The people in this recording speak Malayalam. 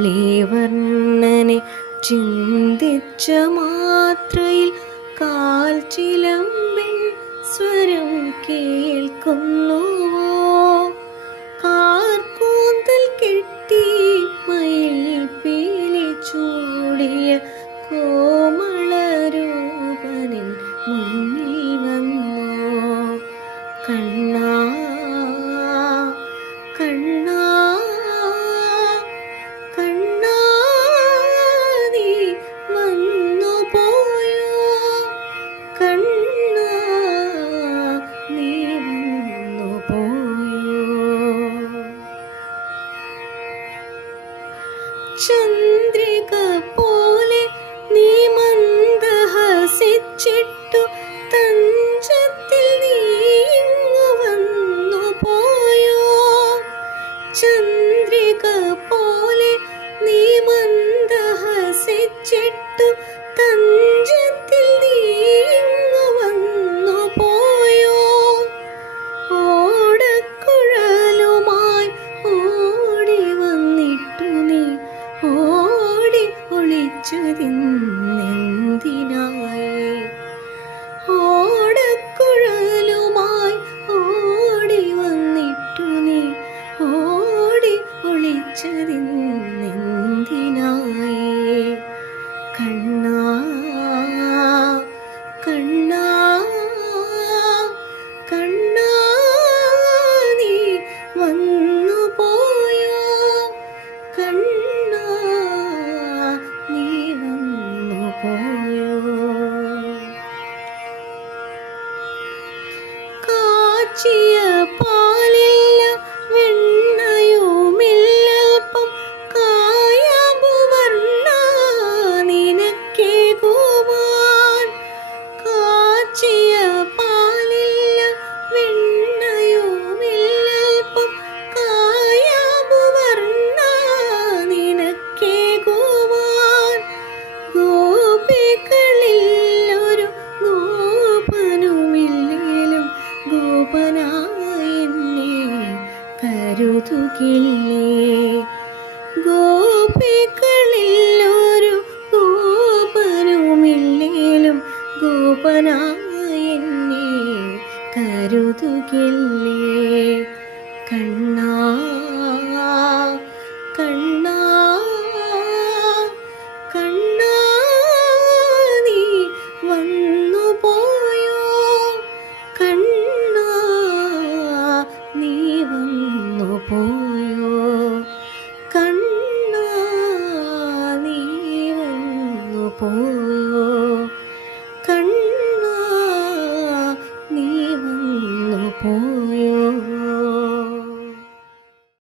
കാളിവർണ്ണനെ ചിന്തിച്ച മാത്രയിൽ കാൽ ചിലമ്പിൻ സ്വരം കേൾക്കുന്നുവോ? കാർക്കൂന്തൽ കെട്ടി മയിൽ പീലി ചൂടിയ കോമളരൂപനിൻ മുന്നിൽ വന്നോ? കണ്ണാ കണ്ണാ കണ്ണാ നീ വന്നു പോയോ? കണ്ണാ നീ വന്നു പോയോ? ചന്ദ്രിക പോലെ നീ മന്ദഹസിച്ചിട്ടു തഞ്ചത്തിൽ നീ ഇങ്ങു വന്നു പോയോ? ചന്ദ്രിക പോലെ നീ മന്ദഹസിച്ചിട്ടു തഞ്ചത്തിൽ നീ ഇങ്ങു വന്നു പോയോ? ഓടക്കുഴലുമായി ഓടി വന്നിട്ടു നീ ഓടി ഒളിച്ചതിന്നെന്തിനായി? ഓടക്കുഴലുമായി ഓടി വന്നിട്ടു നീ ഓടി ഒളിച്ചതിന്നെന്തിനായി? കണ്ണാ കണ്ണാ കണ്ണാ നീ വന്നു പോയോ? കണ്ണാ നീ വന്നു പോയോ? കാച്ചിയ പാലില്ല വെണ്ണയുമില്ലൽപ്പം കായാമ്പുവർണ്ണ നിനക്കേകുവാൻ. കാച്ചിയ പാലില്ല വെണ്ണയുമില്ലൽപ്പം കായാമ്പുവർണ്ണ നിനക്കേകുവാൻ. ഗോപികളിലൊരു ഗോപനുമില്ലേലും ഗോപനായി എന്നെ കരുതുകില്ലേ? ഗോപികളിലൊരു ഗോപനുമില്ലേലും ഗോപനായി എന്നെ കരുതുകില്ലേ? കണ്ണാ